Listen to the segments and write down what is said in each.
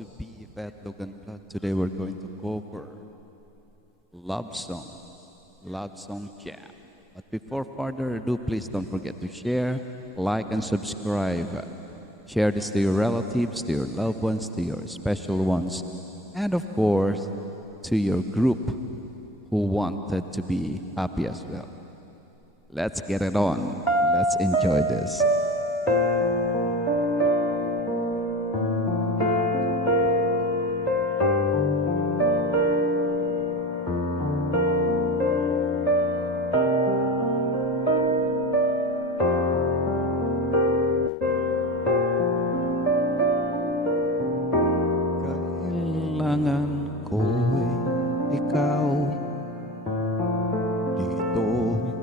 to Beef at Logan Club. Today we're going to cover love song, love song jam. But before further ado, please don't forget to share, like, and subscribe. Share this to your relatives, to your loved ones, to your special ones, and of course, to your group who wanted to be happy as well. Let's get it on. Let's enjoy this. Kailangan ko'y ikaw dito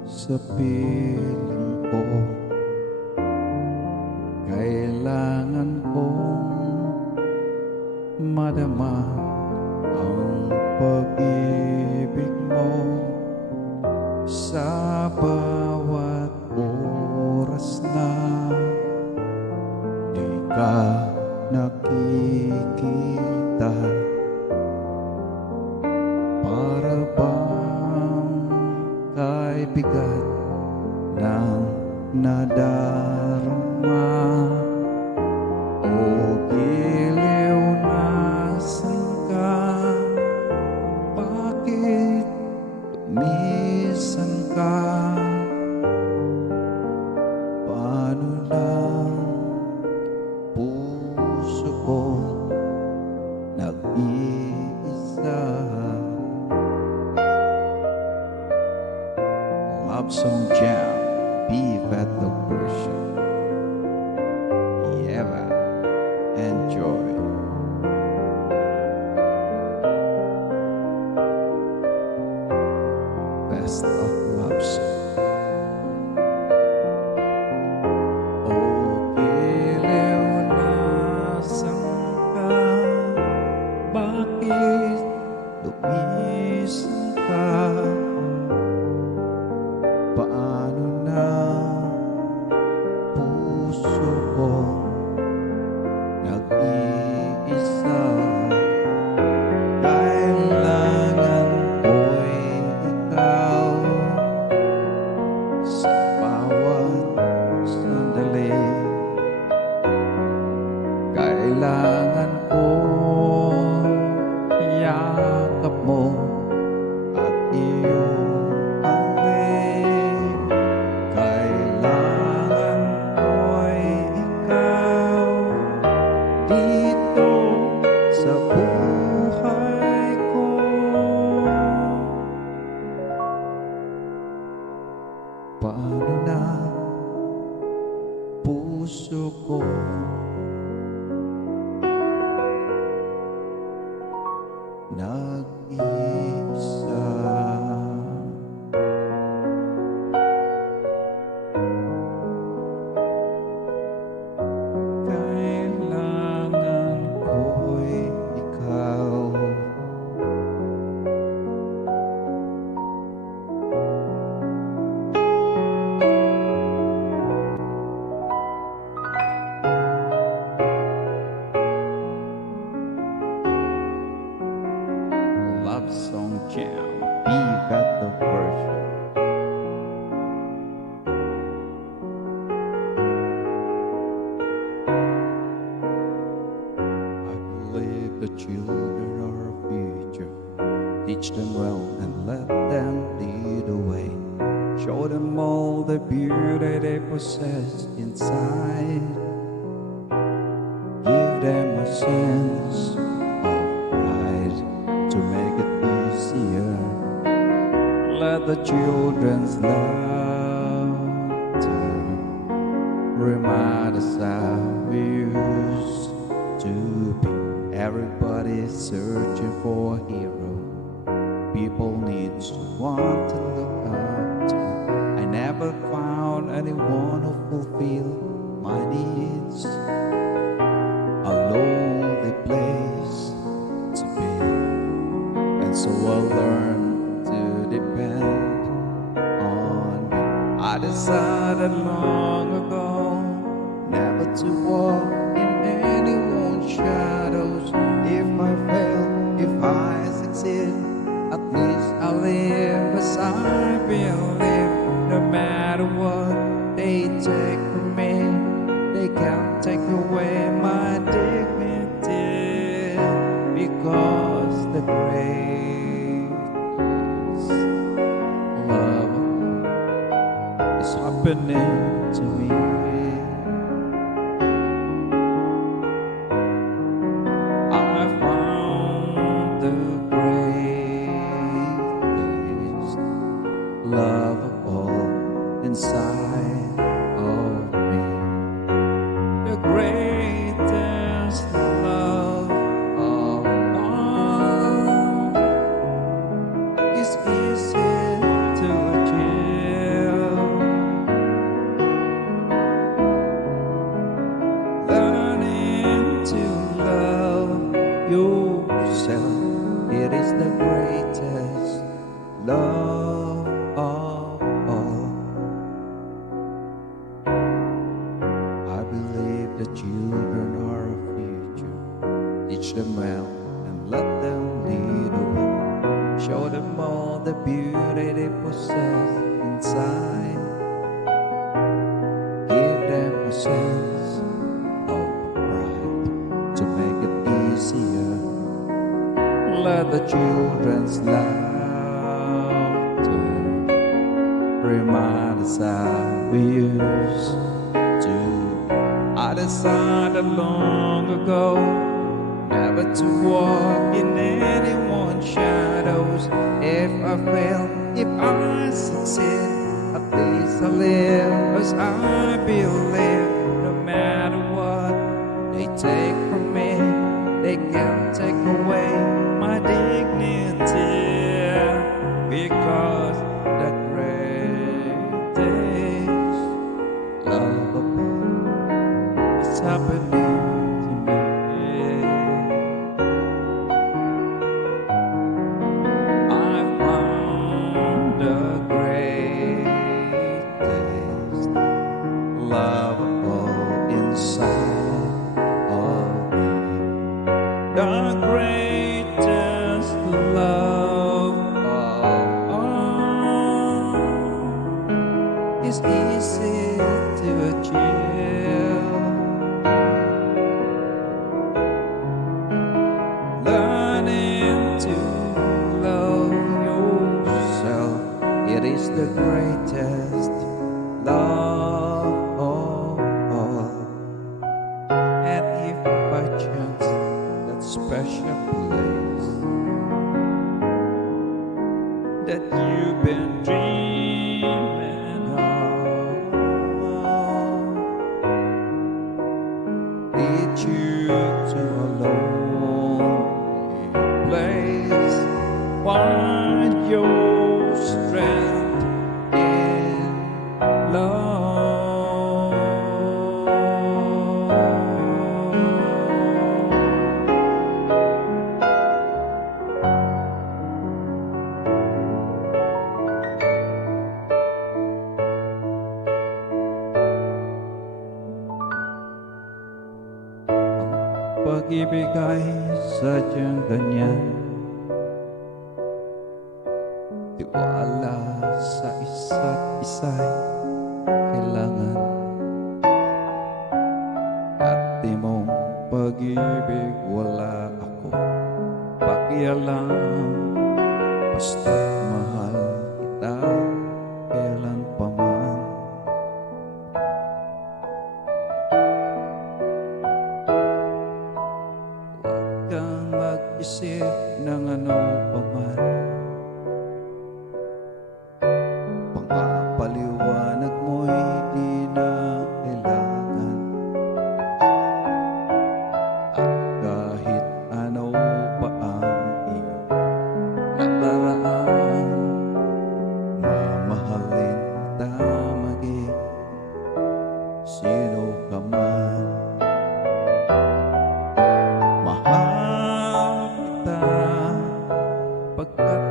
sa piling ko. Kailangan kong madama ang pag-ibig mo sa bawat oras na di ka nakikita. Para bang kay bigat ng nadarama o giliw nasan ka? Bakit lumisan ka? Paano lang puso ko nag-iisa? Love Song Jam, Beef at the version. Yeah, enjoy. Best of love song. Oh, giliw nasan ka? Bakit lumisan ka? Paano na puso ko nag-iisa? Kailangan ko'y ikaw sa bawat sandali. Kailangan kong yakap mo at iyong dito sa buhay ko. Paano na puso ko nag-iisa? Love Song Jam, Beef at the version. I believe the children are our future. Teach them well and let them lead the way. Show them all the beauty they possess inside. Give them a sense of pride to make it easier. Let the children's laughter remind us how we used to be. Everybody's searching for a hero. People need someone to look up to. I never found anyone who fulfilled my needs. A lonely place to be, and so I learned to depend on me. I decided long ago never to walk in anyone's shadows. If I succeed, at least I'll live as I believe. No matter what they take from me, they can't take away my dignity, because the greatest love is happening to me. I found the greatest love of all inside of me. The greatest love of all is easy to achieve. Learning to love yourself, it is the greatest love of all. I believe the children are our future. Teach them well and let them lead the way. Show them all the beauty they possess inside. Give them a sense of pride to make it easier. Let the children's laughter remind us how we used to. I decided long ago never to walk in anyone's shadows. If I fail, if I succeed, at least I live as I believe. No matter what they take from me, they can't take away my dignity, because the greatest love of all is happening to me. I found the greatest love of all inside of me. The greatest love of all is easy to achieve. Learning to love yourself, it is the greatest love of all. And if by chance that special place that you've been dreaming of leads you to a lonely place, find your strength in pag-ibig ay sadyang ganyan. Tiwala sa isa't isa'y kailangan. At di mong pag-ibig wala ako pakialam. Basta't mahal kita kailan pa man. Huwag kang mag-isip ng ano pa man. Pangapaliwanag mo'y di na kailangan. At kahit ano pa ang iyong nakaraan, mamahalin kita maging sino ka man. Mahal kita pagkat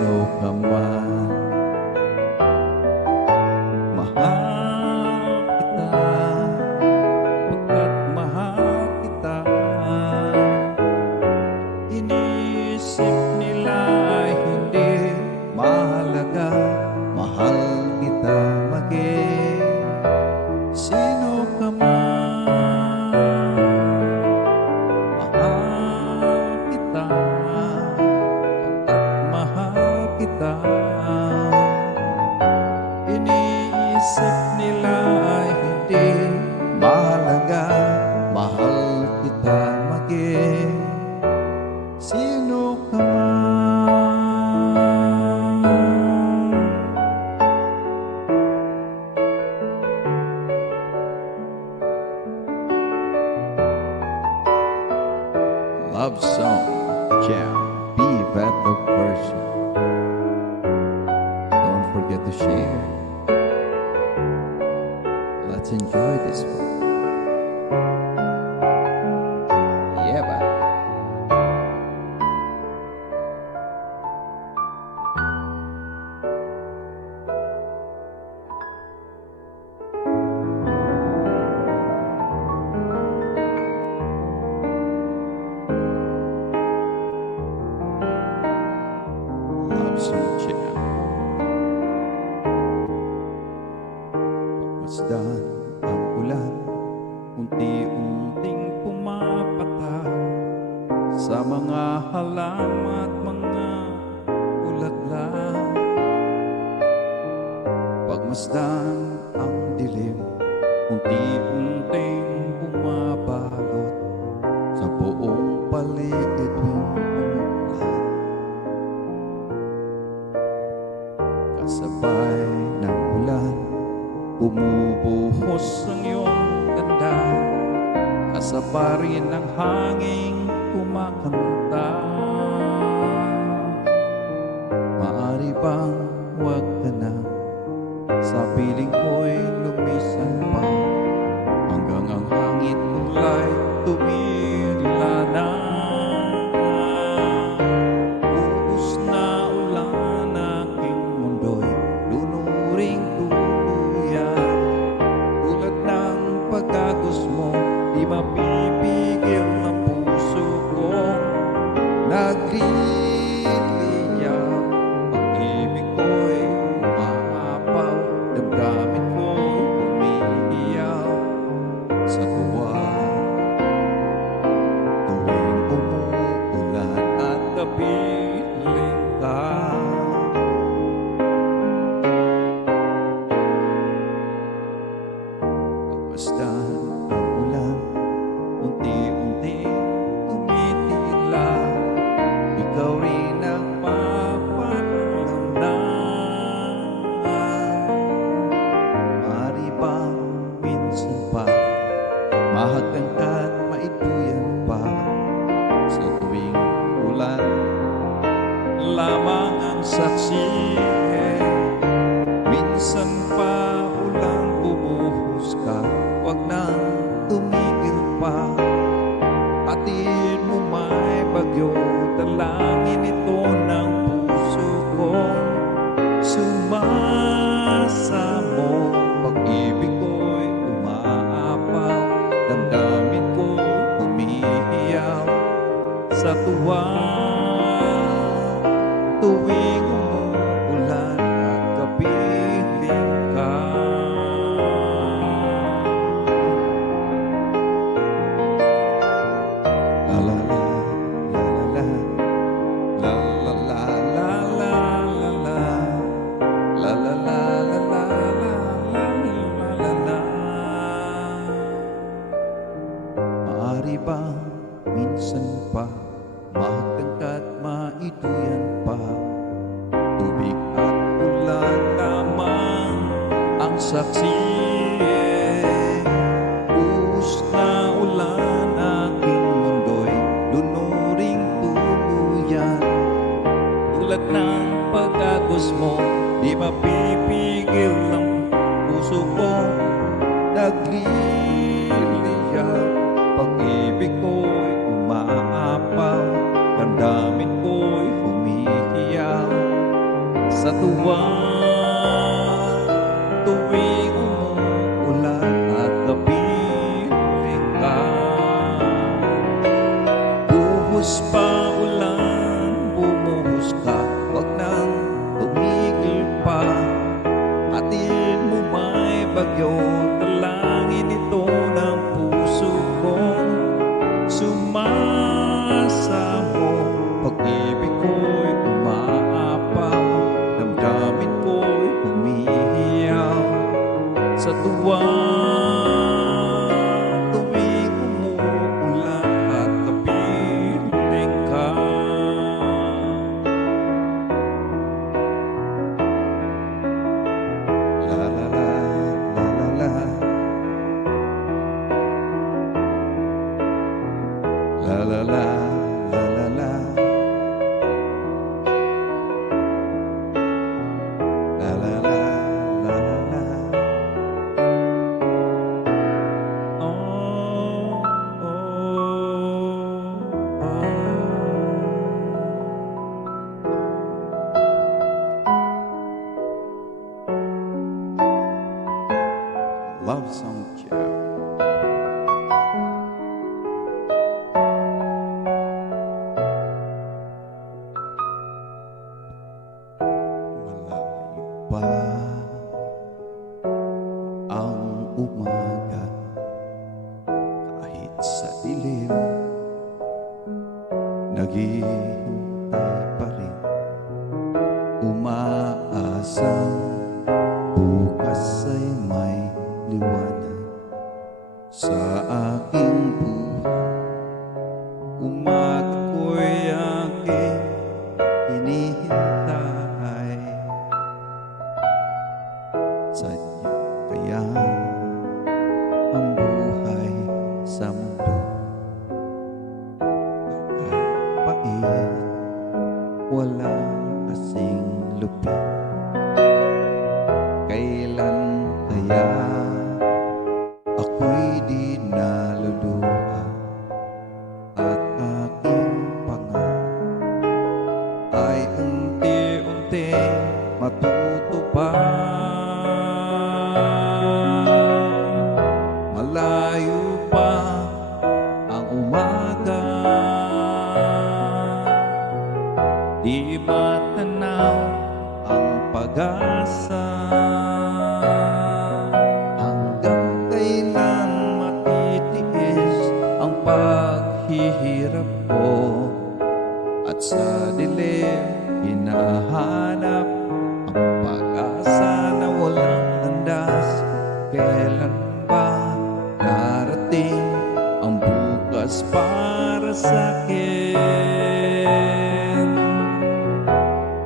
sino ka man. Mahal kita, pagkat mahal kita. Iniisip nila ay hindi mahalaga. Mahal kita maging sino ka man. Mahal kita, pagkat mahal kita. Iniisip nila ay hindi mahalaga. Mahal kita maging sino ka man. Love song, jam, be that the version. Don't forget to share. Let's enjoy this one. Yeah, bye. Love song, jam. Pagmasdan ang ulan, unti-unting pumapatak sa mga halaman at mga bulaklak. Pagmasdan ang dilim, unti-unting bumabalot sa buong paligid mong umulan. Kasabay ng ulan, bumubuhos ang iyong ganda. Kasabay rin ng hanging kumakanta. Maaari bang huwag ka na sa piling ko'y lumisan pa, hanggang ang hangin kulay tumila na. Ubus na ulan aking mundo'y lunuring tuluyan. Tulad ng pagkagos mo, di mapipigil ng puso ko. Nagliliyaw, pag-ibig ko'y umaapaw, damdamin ko'y umiiyaw sa tuwa. Tuwing umuulan at kapiling ka, pagmasdan ang ulan, unti-unting tumitila. Ikaw rin ang papaalam na. Maaari bang minsan pa mahagkan ka't maituyan pa, sa tuwing ulan lamang ang saksi. Minsan pa ulan bumuhos ka, wag nang tumigil pa. Atin mo may bagyo, dalangin ito ng puso ko. Sumasamo, pag-ibig ko'y umaapaw, damdamin ko'y umiiyaw sa tuwa. Tuwing umuulan at kapiling ka, la la la la la la la la la la la la la la la la la. Maaari bang minsan pa mahagkan ka't maituyan pa, tubig at ulan lamang ang saksi. Ubus na ulan aking mundo'y lunuring tuluyan. Tulad ng pagkagos mo, di mapipigil ng puso ko. Nagliliyaw, pag-ibig ko'y umaapaw, damdamin ko'y humihiyaw sa tuwang tuwing umuulan at nabibiling ka. Buhos pa ulan, bumuhos ka, wag nang tumigil pa. Hatid mo may bagyo, talangin ito ng puso ko. Sumasamo, pag-ibig ko'y umaapaw, damdamin ko'y humihiyaw sa tuwang tuwing umuulan at kapiling ka. La la la, la la la. La la la, la la la. La la la, la la la. Oh, oh, oh. Love song jam. Pa ang umaga, kahit sa dilim, naghihintay pa rin, umaasang bukas ay may liwanag sa aking buhay. Umaga ko'y aking hinihintay. Sadya kaya ang buhay sa mundo ay pait, walang kasing lupit. Kailan kaya ako'y di naluluha at aking pangarap ay unti-unti matutupad. Malayo pa ang umaga, di matanaw ang pag-asa. Hanggang kailan matitiis ang paghihirap ko, at sa dilim hinahanap ang pag-asa na walang landas. Kailan ba darating ang bukas para sa'kin?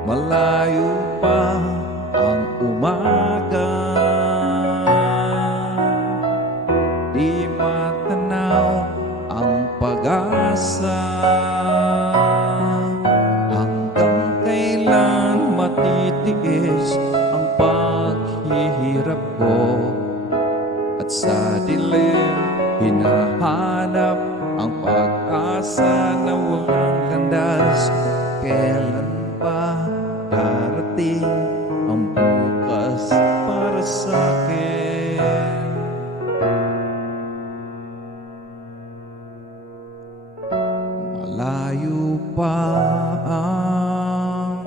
Malayo pa ang umaga, di matanaw ang pag-asa. Hanggang kailan matitiis ang paghihirap ko, at sa dilim hinahanap ang pag-asa na walang landas. Kailan ba darating ang bukas para sa'kin? Malayo pa ang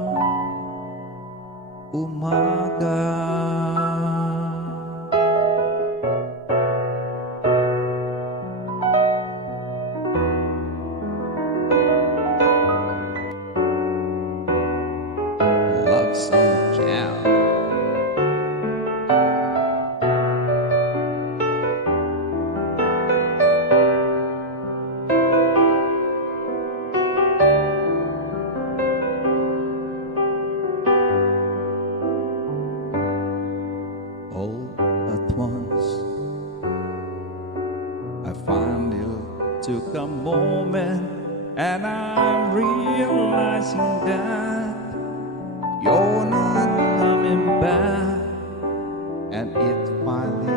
umaga. Love song jam. All at once I finally took a moment, and I'm realizing that you're not coming back. And it finally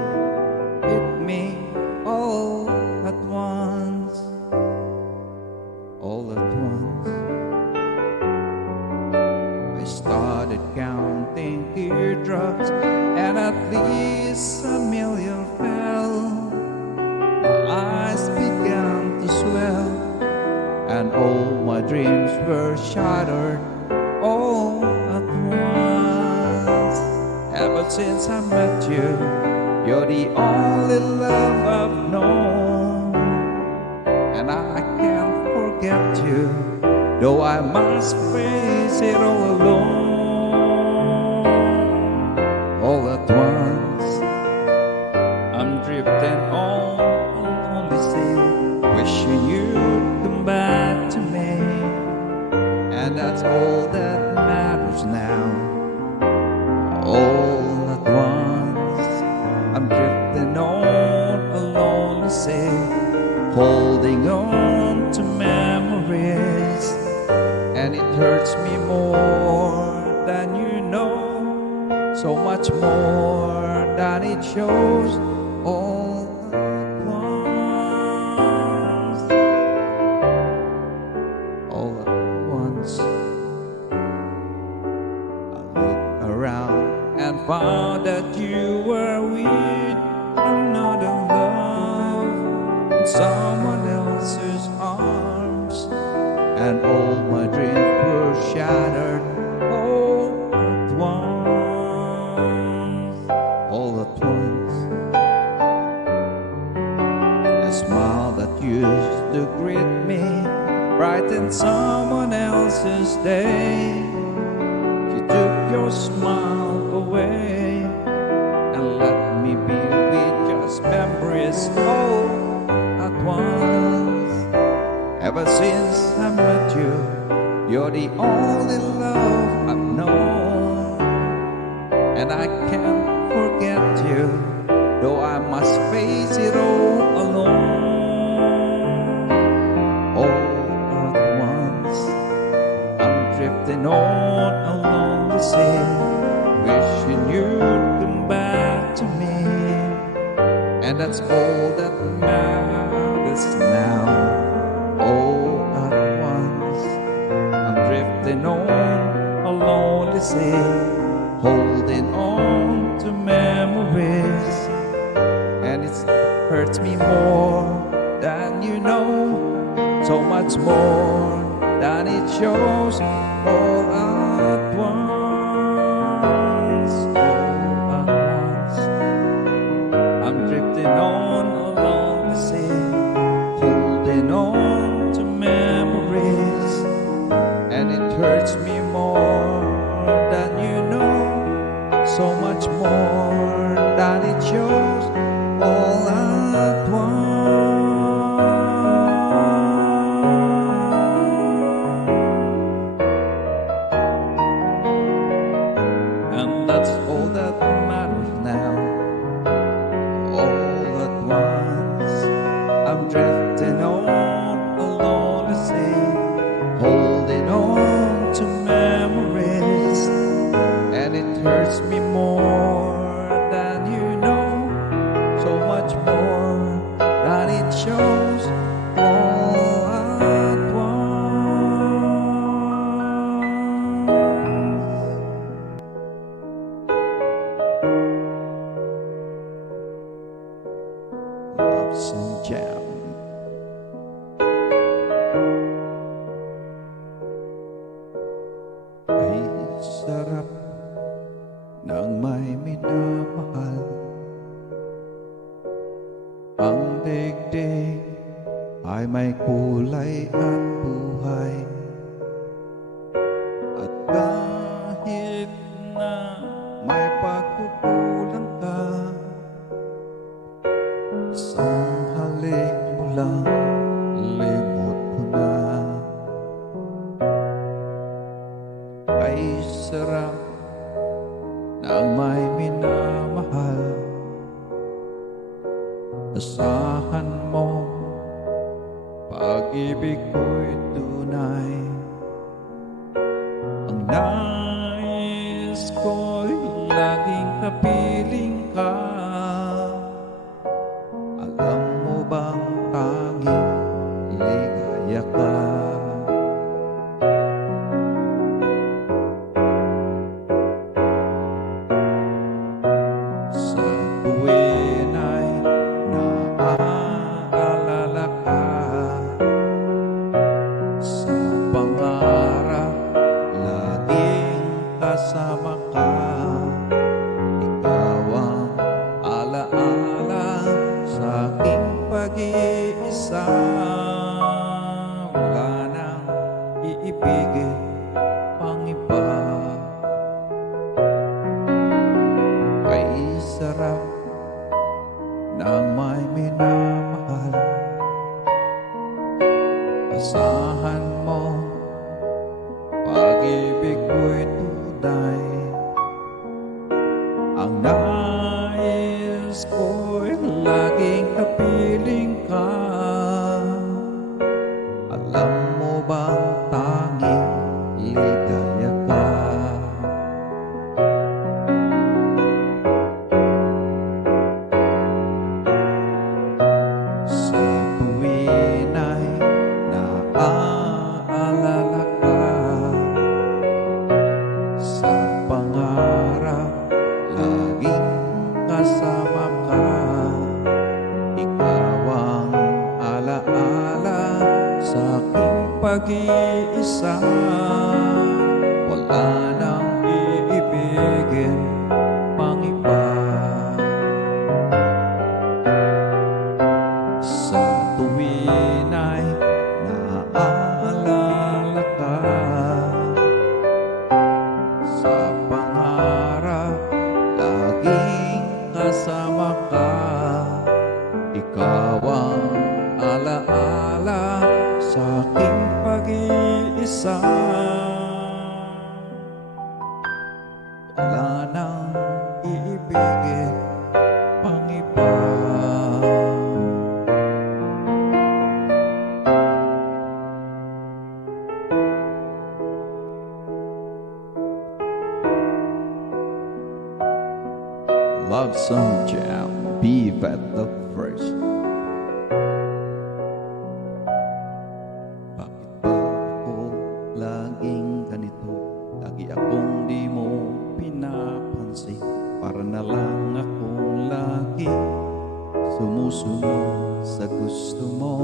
hit me all at once. All at once I started started counting teardrops, and at least a million fell. My eyes began to swell, and all my dreams were shattered all at once. Ever since I met you, you're the only love I've known, and I can't forget you, though I must face it all alone. All at once, I'm drifting on a lonely sea, wishing you'd come back to me, and that's all that matters now. All at once, I'm drifting on a lonely sea, holding on to memories, and it hurts me more than you know, so much more than it shows. All at once, all at once, I looked around and found that you were with another love in someone else's arms, and all my dreams were shattered all at once. All at once, the smile that used to greet me brightened someone else's day. You took your smile away and let me be with just memories all at once. Ever since I met you, you're the only love I've known, and I can't forget you, though I must face it all alone. All at once, I'm drifting on along the sea, wishing you'd come back to me, and that's all that matters now. All at once, I'm drifting on a lonely sea, holding on to memories, and it hurts me more than you know, so much more than it shows. All at once, all at once, I'm drifting on along the sea, holding on to memories, and it hurts me more than you know, so much more than it shows. All at once, and that's all that matters now. All at once, I'm drifting on a lonely sea, holding on to memories, and it hurts me more than you know, so much more than it shows. All at once. Love Song Jam. Ay sarap ng may minamahal, ang daigdig ay may kulay at buhay, at kahit na may pagkukulang ka, isang halik mo lang, limot ko na. Ay sarap ng may minamahal, asahan mo pag-ibig ko'y tunay. Ang nais ko'y laging kapiling ka. Alam mo bang tanging ligaya ka? kasama ka. Ikaw ang alaala sa aking pag-iisa. Wala nang iibigin pang iba. Kay sarap ng may minamahal. Asahan mo, pag-ibig ko'y tunay. Ang nais ko'y laging kapiling ka. Alam mo bang tanging ligaya ka? Sa tuwin ay naaalala ka. Sa pangarap laging kasama ka. Ikaw ang alaala sa aking pag-iisa. Wala nang iibigin pang iba. Sa tuwin ay naaalala ka. Sa pangarap laging kasama ka. Ikaw ang alaala sa aking pag-iisa. Wala nang iibigin pang iba. Love Song Jam, Be That the First. Bakit ba ako laging ganito? Lagi akong di mo pinapansin. Para na lang akong lagi sumusunod sa gusto mo.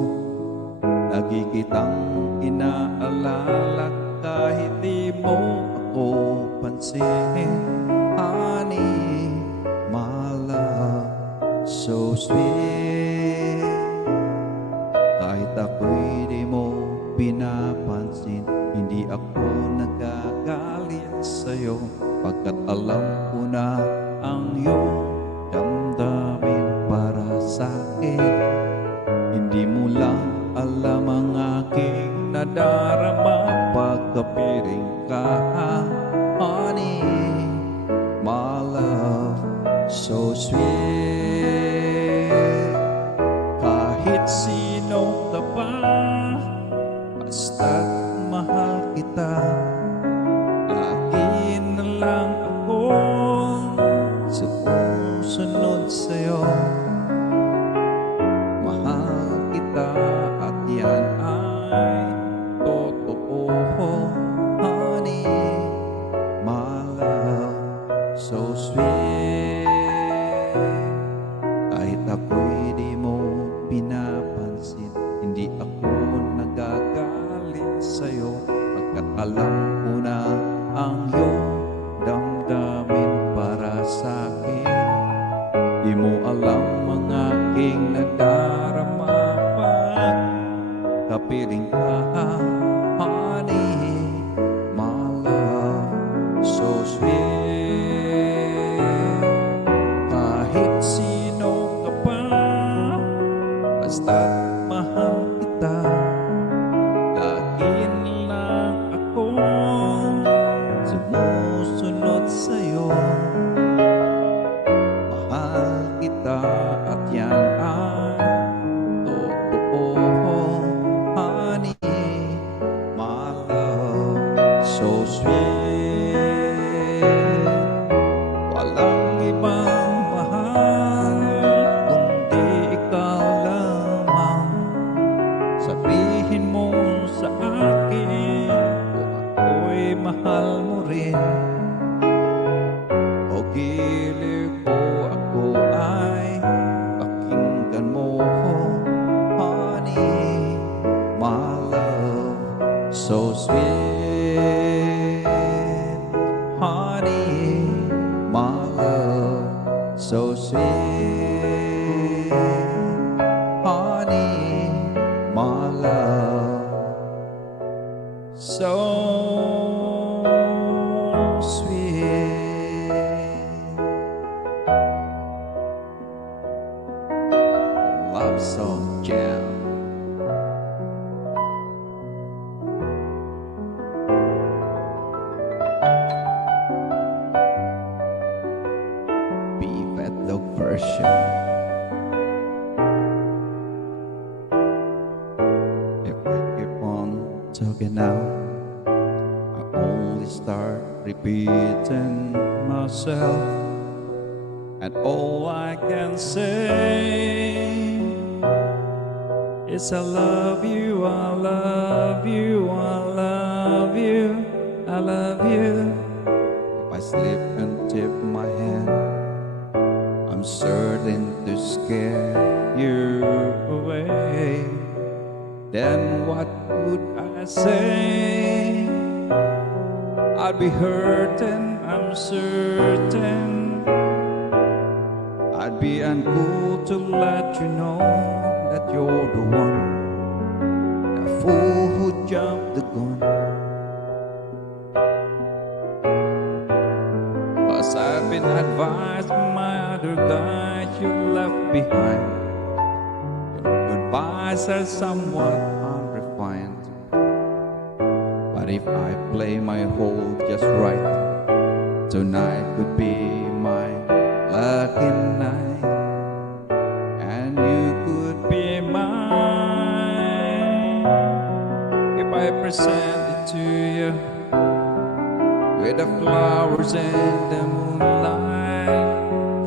Lagi kitang inaalala kahit di mo ako pansinin. Honey, my love, so sweet. Kahit ako'y di mo pinapansin, hindi ako nagagalit sa'yo. Pagkat alam ko na ang iyong damdamin para sa'kin. Hindi mo lang alam ang aking nadarama pagkapiling ka. Honey, my love, so sweet. Kahit sino ka pa, basta't mahal kita. Lagi na lang ako sumusunod sa'yo. Mahal kita at yan ay totoo. Honey, my love, so sweet. Kahit ako'y di mo pinapansin, hindi ako nagagalit sa'yo. Pagkat alam ko na ang iyong damdamin para sa'kin. Di mo alam ang aking nadarama pag kapiling ka. Honey, my love, so sweet. Kahit sino ka pa, basta't mahal kita. Lagi lang ako sumusunod sa'yo. Mahal kita at yan ay totoo. Honey, my love, so sweet. Walang ibang mahal kundi ikaw lamang. Sabihin mo sa akin kung ako'y mahal mo rin. so sweet, honey, my love, so sweet. Love song jam. Be dog version. If I keep on talking now, I only start repeating myself, and all I can say is I love you, I love you, I love you, I love you. If I slip and tip my hand, I'm certain to scare you away. Then what would I say? I'd be hurting, I'm certain. I'd be uncool to let you know that you're the one, the fool who jumped the gun. 'Cause I've been advised by my other guys you left behind. Your goodbyes are somewhat unrefined. But if I play my role just right, tonight could be my lucky night, and you could be mine. If I present it to you with the flowers and the moonlight,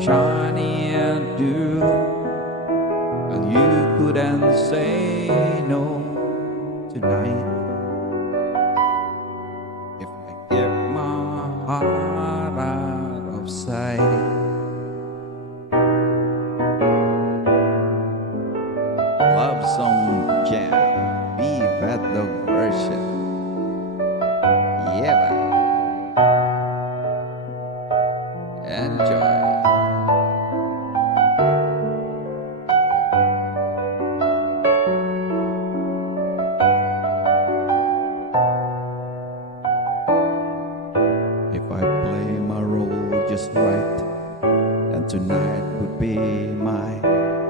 shiny and dew, and you couldn't say no tonight. If I give my heart out of sight, love song jam, be dog version. Yeah, enjoy. If I play my role just right, then tonight would be my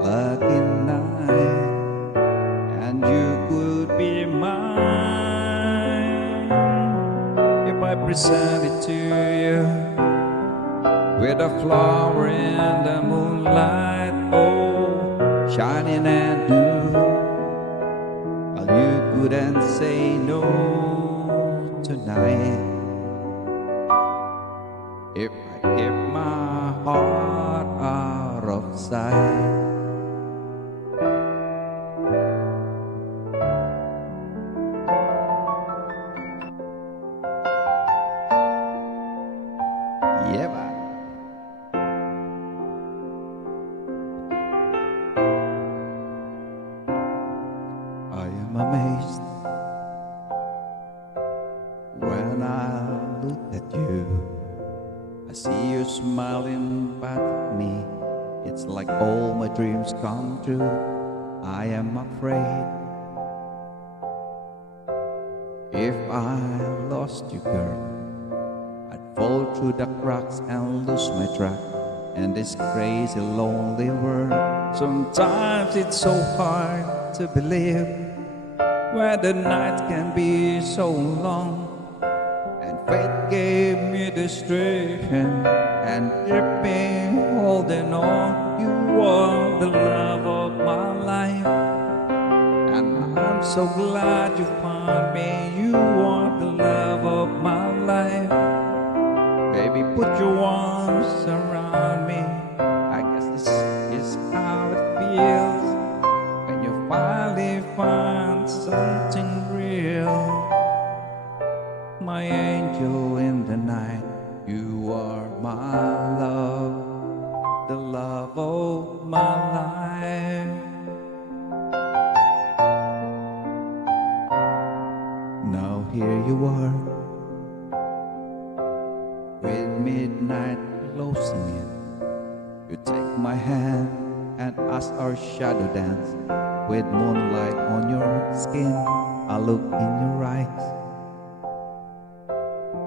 lucky night, and you could be mine. If I present it to you with a flower in the moonlight, oh, shining and dew, well, you couldn't say no tonight. If I keep my heart out of sight, yeah, bye. I am amazed when I look at you. I see you smiling back at me. It's like all my dreams come true. I am afraid if I lost you, girl, I'd fall through the cracks and lose my track in this crazy lonely world. Sometimes it's so hard to believe when the night can be so long, and fate gave me the strength and kept me holding on. You are the love of my life, and I'm so glad you found me. You are the love of my life. Baby, put your arms around me. I guess this is how it feels when you finally find something real. My angel in the night, you are my love, the love of my life. Now here you are, with midnight closing in, You take my hand and as our shadow dance with moonlight on your skin, I look in your eyes.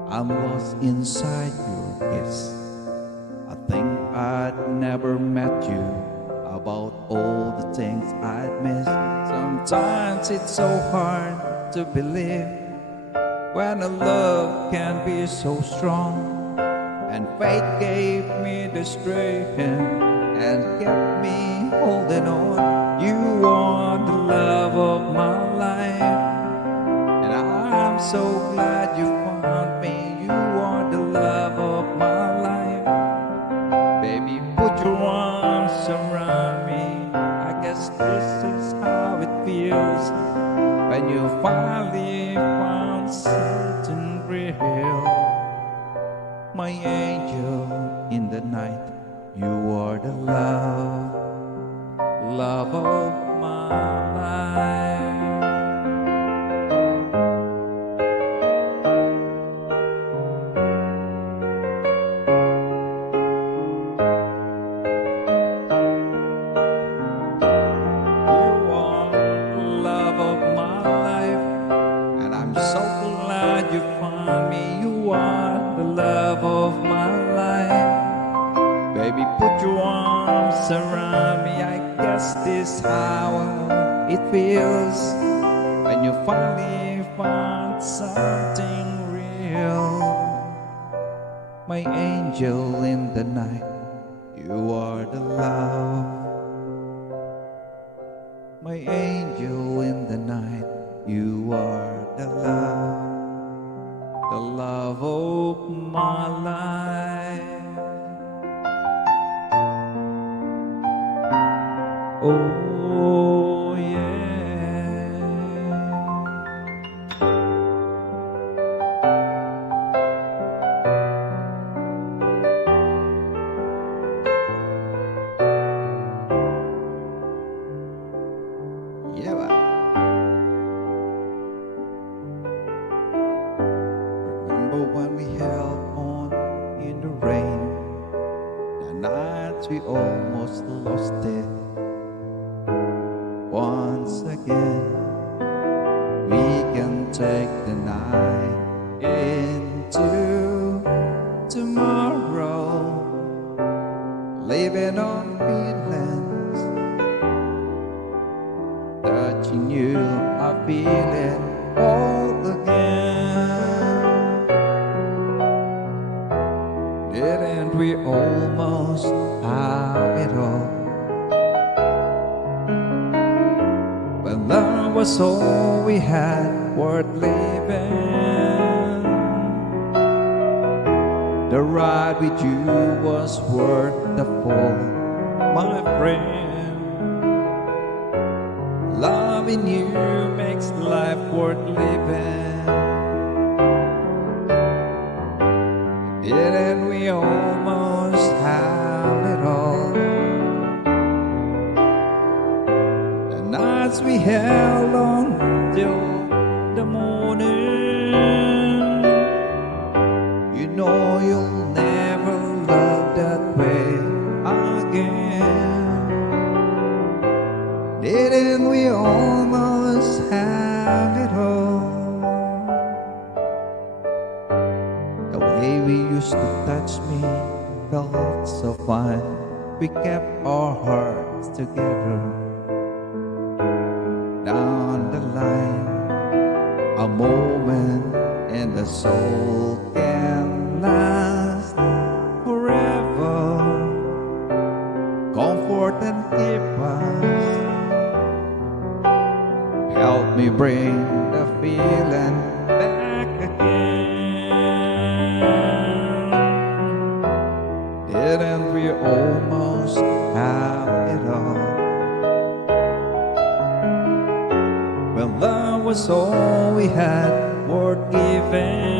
I'm lost inside your kiss. I think I'd never met you. About all the things I'd missed. Sometimes it's so hard to believe when a love can be so strong. And fate gave me the strength and kept me holding on. You are the love of my life, and I'm so glad you found me. You are the love of my life. Baby, put your arms around me. I guess this is how it feels when you finally found something real. My angel in the night, you are the love of my life. You are the love of my life, and I'm so glad you found me. You are the love of my life. Baby, put your arms around me. I guess this how it feels when you finally find something real. My angel in the night, you are the love. My angel in the night, you are the love of my life. Oh yeah. Yeah, man. Remember when we held on in the rain, the nights we almost lost it. Once again, we can take the night into tomorrow, living on feelings, touching you, I feel it all again. Didn't we almost have it all? When love was all we had worth living, the ride with you was worth the fall, my friend. Loving you makes life worth living. Didn't we almost have it all? The nights we held on till the morning. You know you'll never love that way again. Didn't we almost have it all? The way we used to touch me felt so fine. We kept our hearts together. Down the line, a moment in the soul can last forever. Comfort and keep us. Help me bring the feeling back again. Didn't we almost have it all? Well, love was all we had worth giving.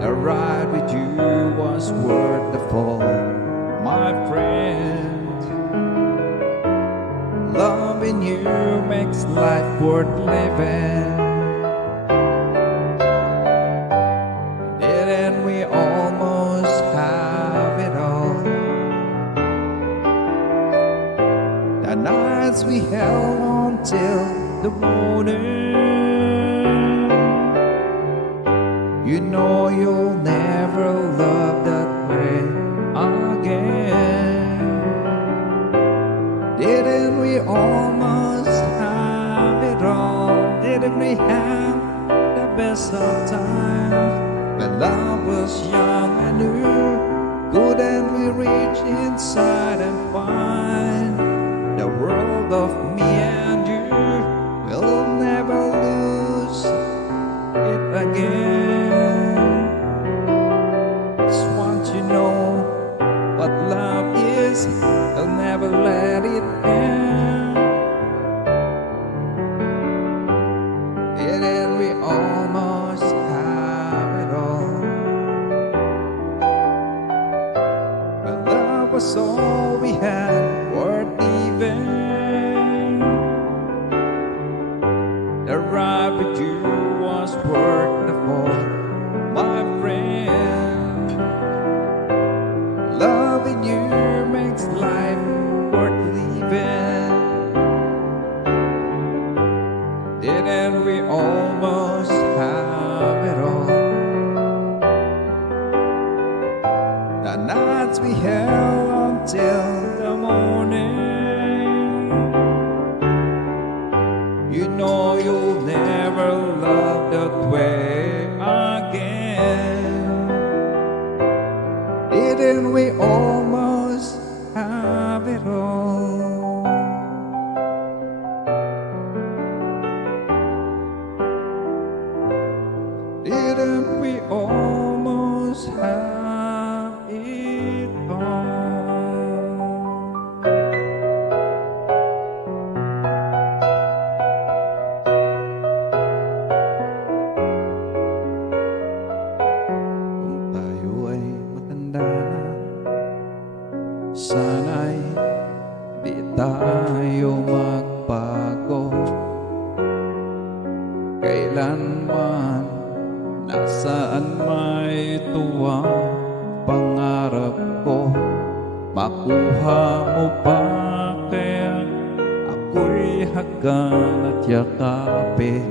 The ride with you was worth the fall, my friend. Loving you makes life worth living. Didn't we almost have nights we held on till the morning. You know you'll never love that way again. Didn't we almost have it all? Didn't we have the best of times? When love was young and new, couldn't we reach inside and find the world of me and you? We'll never lose it again. Just want you know what love is. I'll never let it end. And we almost have it all. But love was all we had worth living. The ride with you was worth the fall, my friend. Loving you makes life worth living. Didn't we almost have it all? The nights we held until the morning. You know you'll never love that way again. Didn't we almost have it all? Didn't we almost have it all? Kung tayo ay matanda na, sana'y di tayo magbago. Kailanman, nasaan may tuwang pangarap ko, makuha mo pa kaya ako'y hagan at yakapin.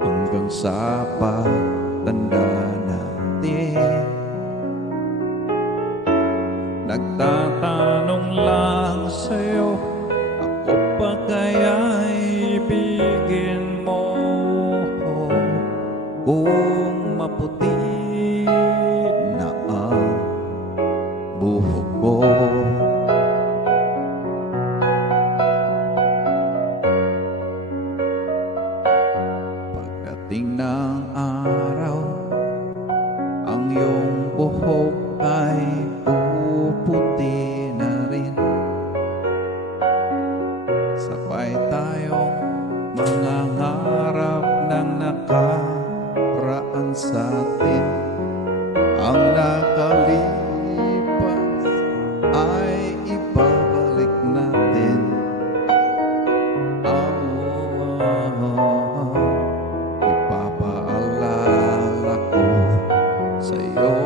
Hanggang sa pagtanda natin, nagtatanong lang sa'yo, ako pa kaya'y ibigin mo? Kung maputi na ang buhok ko, pagdating ng araw, ang iyong buhok ay puputi na rin. Sabay tayong mangangarap ng nakaraan sa atin. Ang nakalipas ay ibabalik natin. Ipapaalala ko sa'yo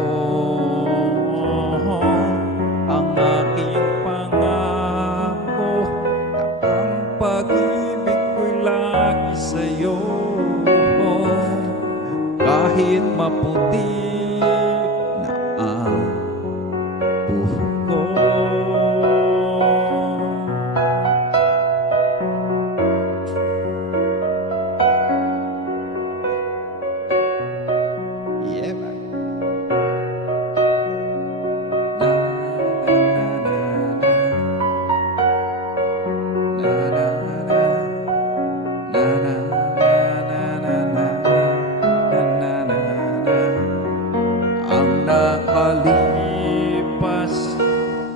ang aking pangako na ang pag-ibig ko'y lagi sa'yo. Kahit maputi na ang buhok ko. Yeah, man. Na, na, na, na, na, na, na, na, na, na. Ang nakalipas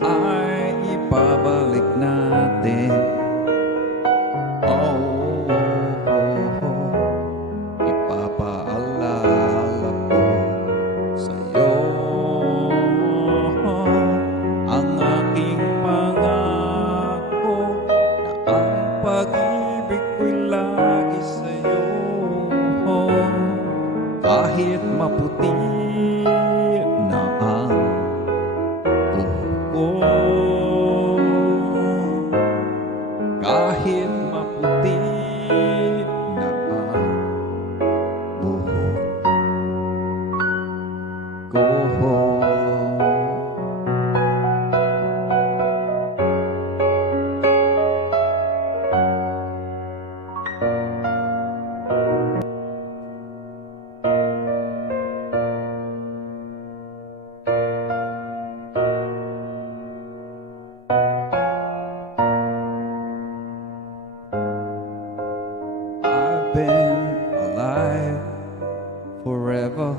ay ibabalik natin. Ipapaalala ko sa'yo ang aking pangako na ang pag-ibig ko'y lagi sa'yo. Kahit maputi na ang buhok alive forever.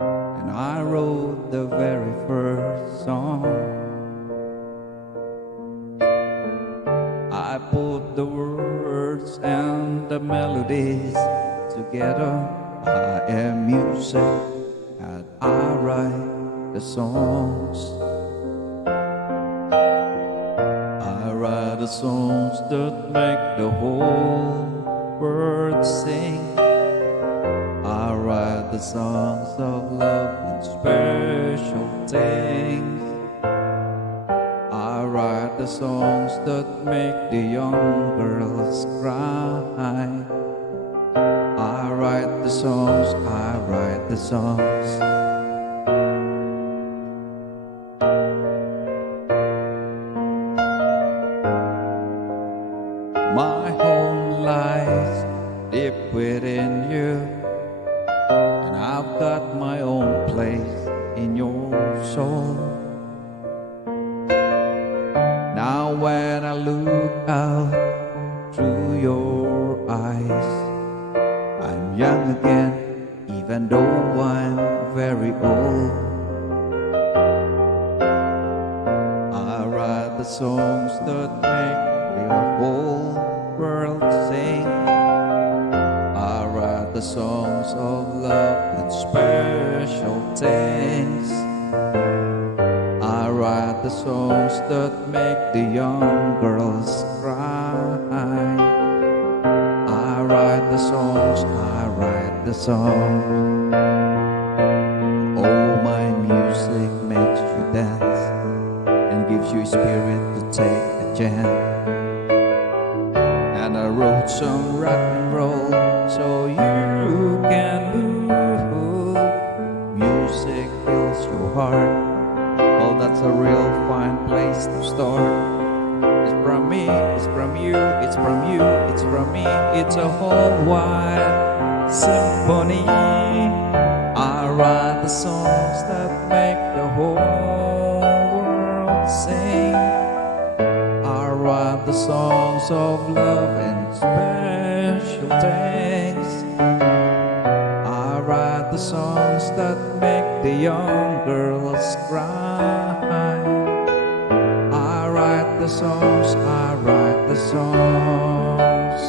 And I wrote the very first song. I put the words and the melodies together. I am music and I write the songs. I write the songs that make the whole world sing. I write the songs of love and special things. I write the songs that make the young girls cry. I write the songs, I write the songs. My home lies deep within you, and I've got my own place in your soul. Now when I look out through your eyes, I'm young again, even though I'm very old. I write the songs that make the whole world sing. I write the songs of love and special things. I write the songs that make the young girls cry. I write the songs, I write the songs. Oh, my music makes you dance and gives you spirit to take a chance. And I wrote some rock and roll so you can move. Music heals your heart. Well, that's a real fine place to start. It's from me, it's from you, it's from you, it's from me. It's a whole wide symphony. I write the songs that make the whole world sing. I write the songs of love and special things. I write the songs that make the young girls cry. I write the songs, I write the songs.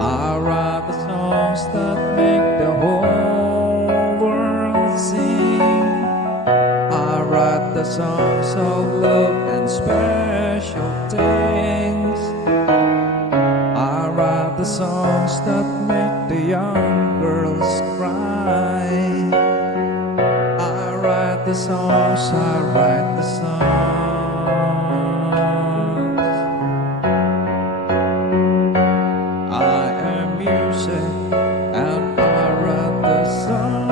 I write the songs that make the whole world sing. I write the songs of love and special things. I write the songs that make the young girls cry. I write the songs, I write the songs. I am music and I write the songs.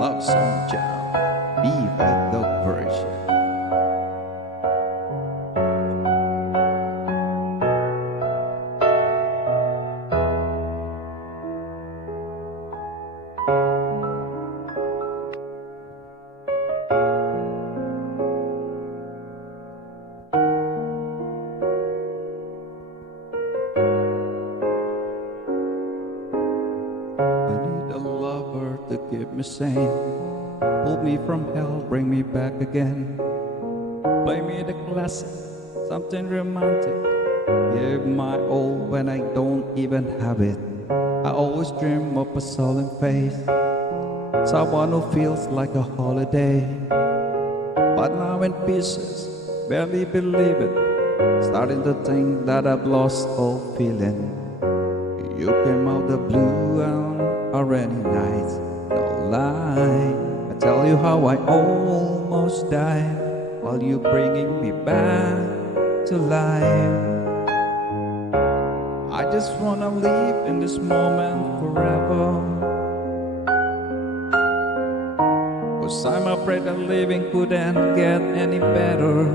Love Song Jam, Viva Dog version. I need a lover to keep me sane. Pull me from hell, bring me back again. Play me the classic, something romantic. Give my all when I don't even have it. I always dream of a solemn face, someone who feels like a holiday. But now in pieces, barely believe it. Starting to think that I've lost all feeling. You came out the blue on a rainy night, no lie. I tell you how I almost died while you bringing me back to life. I just wanna live in this moment forever, 'cause I'm afraid that living couldn't get any better.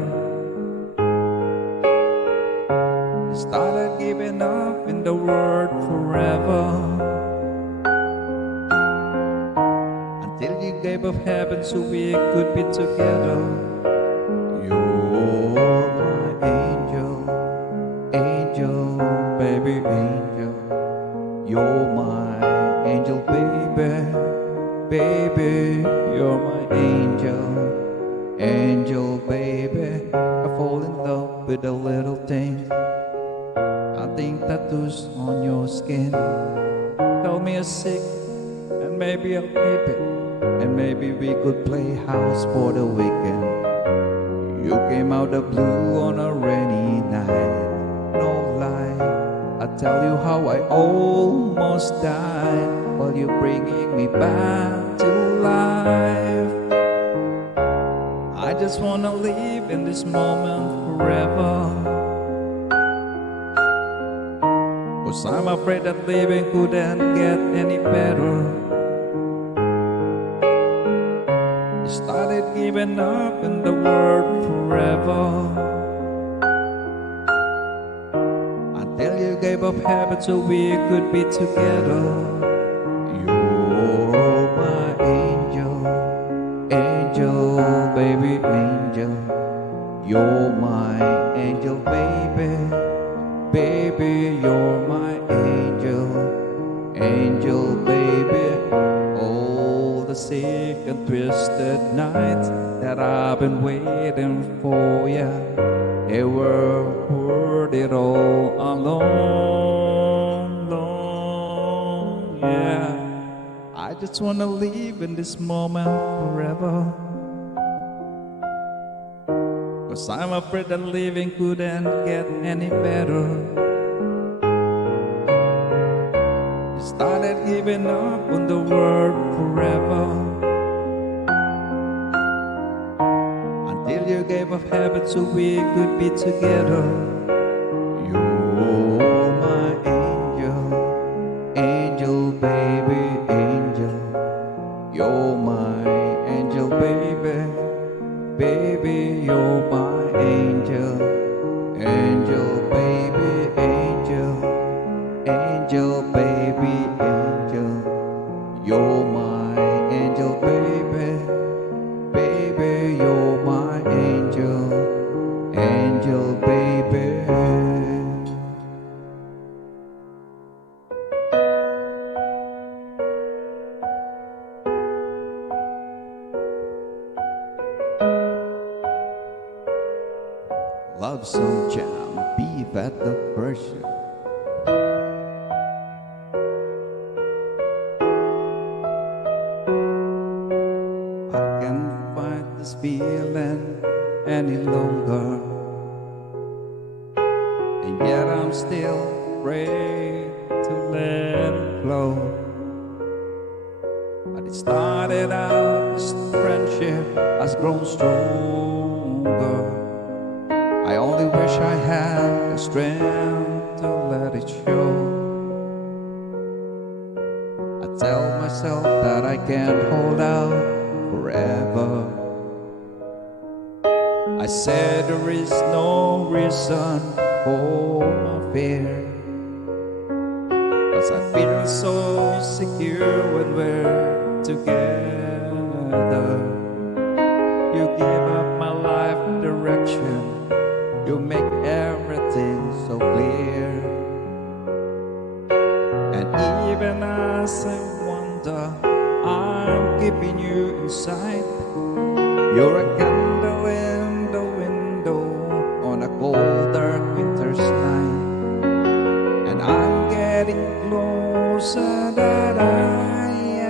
I started giving up in the word forever. Until you gave up heaven so we could be together. You're my angel, angel, baby angel. You're my angel, baby, baby. You're my angel, angel, baby. I fall in love with the little things. I think tattoos on your skin. Tell me you're sick, and maybe I'll keep it. And maybe we could play house for the weekend. You came out of blue on a rainy night. No lie, I tell you how I almost died while you're bringing me back to life. I just wanna live in this moment forever. 'Cause I'm afraid that living couldn't get any better. You started giving up in the world forever. Until you gave up heaven so we could be together. You're my angel, angel, baby angel. You're my angel, baby, baby. You're my angel, angel, baby. All the sick and twisted nights that I've been waiting for ya, they were worth it all alone, long, yeah. I just wanna live in this moment forever. 'Cause I'm afraid that living couldn't get any better. You started giving up on the world forever. Until you gave up heaven so we could be together. You're my angel, angel, baby, angel. You're my angel, baby, baby. You're my angel, angel, baby, angel, angel, baby, angel. You're my angel, baby, baby. You're my angel, angel, baby. Love Song Jam, Beef at the Version. I can't fight this feeling any longer, and yet I'm still afraid to let it flow. But it started out, this friendship has grown stronger. I only wish I had the strength to let it show. I tell myself that I can't hold out forever. I said there is no reason for my fear, 'cause I feel so secure when we're together. You give up my life direction. You make everything so clear. And even as I wonder, I'm keeping you inside. You're a candle in the window on a cold dark winter's night. And I'm getting closer than I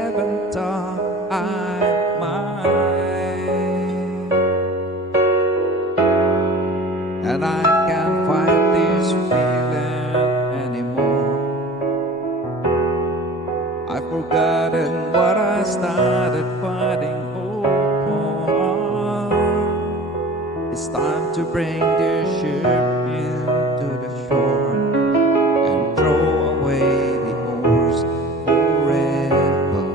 ever thought I might. And I can't fight this feeling anymore. I've forgotten what I started fighting for. It's time to bring this ship into the shore and throw away the oars forever.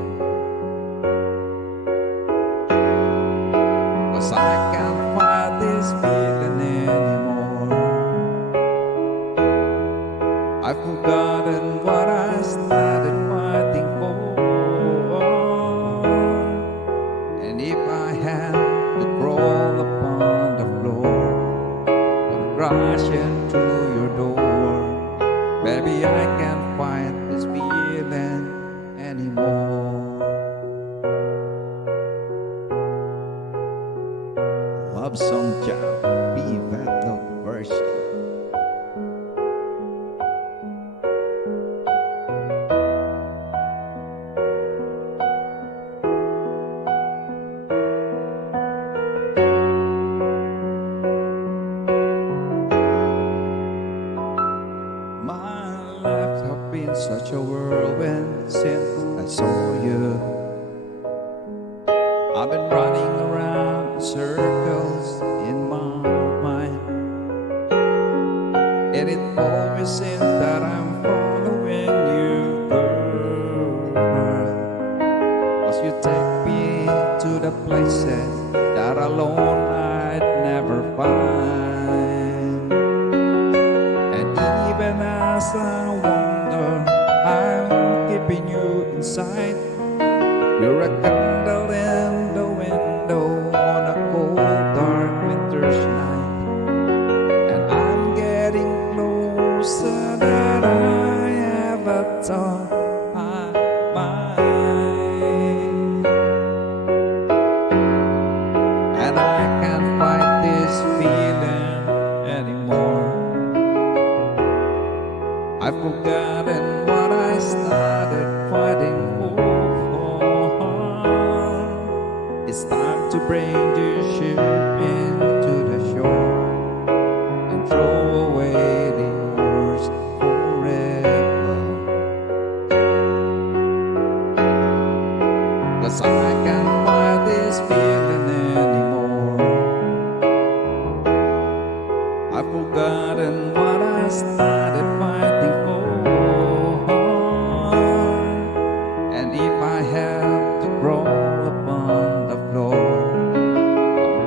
'Cause I can't fight this feeling anymore. I've forgotten what Song Jam, Be That Love version. My life has been such a whirlwind since I saw you. I've been running around in circles in my mind, and it always seems that I'm following you, girl. 'Cause you take me to the places that alone I'd never find. And even as I wonder, I'm keeping you inside. You're a candle in the window on a cold, dark winter's night. And I'm getting closer than I ever thought I might. And I can't fight this feeling anymore. I've forgotten what I started fighting for. It's time to bring this ship into the shore and throw away the oars forever. 'Cause I can't fight this feeling anymore. I've forgotten what I started fighting for. And if I have to crawl upon the floor,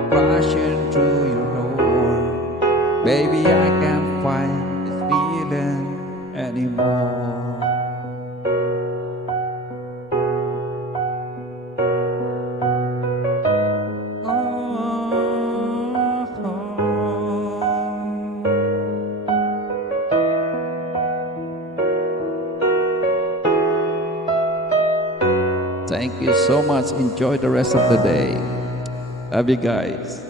I'm crashing through your door. Baby, I can't fight this feeling anymore. Thank you so much. Enjoy the rest of the day. Love you guys.